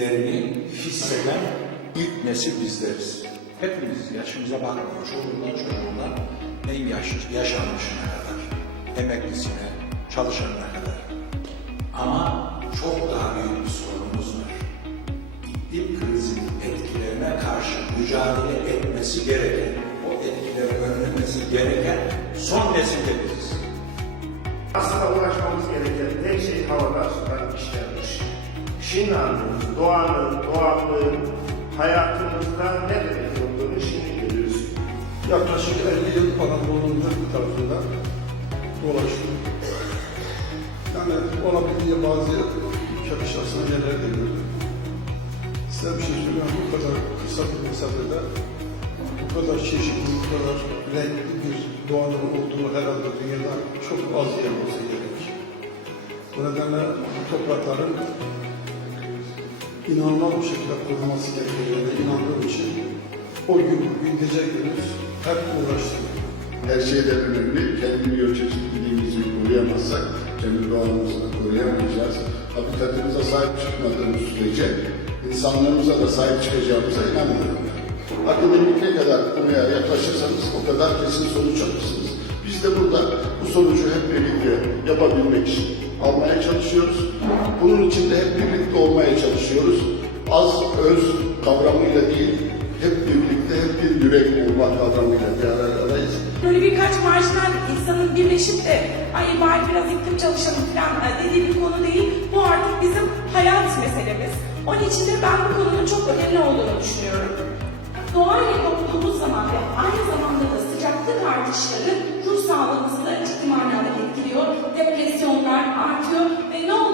etkilerini hisseden ilk nesil bizleriz. Hepimiz yaşımıza bakmıyor. Çoluğundan çocuğundan en yaş, yaş almışına kadar, emeklisine, çalışanına kadar. Ama çok daha büyük bir sorunumuz var. İklim krizinin etkilerine karşı mücadele etmesi gereken, o etkileri önlemesi gereken son nesilde biziz. Aslında uğraşmamız gereken tek şey havalar sudan işlenmiş. Anlıyoruz. Doğanın, doğallığın hayatımızda ne demek olduğunu şimdi görüyoruz. Yaklaşık 50 yıl Anadolu'nun her tarafında dolaştım. Yani olabildiğince bazı ülke dışarısına yerler de gördüm. Size bir şey söylüyorum, bu kadar kısa bir mesafede bu kadar çeşitli, bu kadar renkli bir doğanın olduğu herhalde dünyada çok az yer olsa gerek. Bu nedenle bu toprakların inanılmaz bir şekilde korunması gerektiğine inandığım için o gün bugün gece gündüz hep uğraştım. Her şeyden önemli, kendi biyoçeşitliliğimizi koruyamazsak, kendi doğamızı koruyamayacağız. Habitatımıza sahip çıkmadığımız sürece insanlarımıza da sahip çıkacağımıza inanmıyorum. Akademik ne kadar konuya yaklaşırsanız o kadar kesin sonuç alırsınız. Biz de burada bu sonucu hep birlikte yapabilmek için almaya çalışıyoruz. Bunun için de hep birlikte olmaya çalışıyoruz. Az öz kavramıyla değil, hep birlikte hep bir yürek olmak kavramıyla bir aradayız. Böyle birkaç marjinal insanın birleşip de ay bari biraz iklim çalışalım falan e, dediği bir konu değil. Bu artık bizim hayat meselemiz. Onun için de ben bu konunun çok önemli olduğunu düşünüyorum. Doğayla koptuğumuz zaman ve aynı zamanda da sıcaklık artışları ruh sağlığımızı da ciddi manada etkiliyor. Depresyonlar artıyor ve ne oluyor?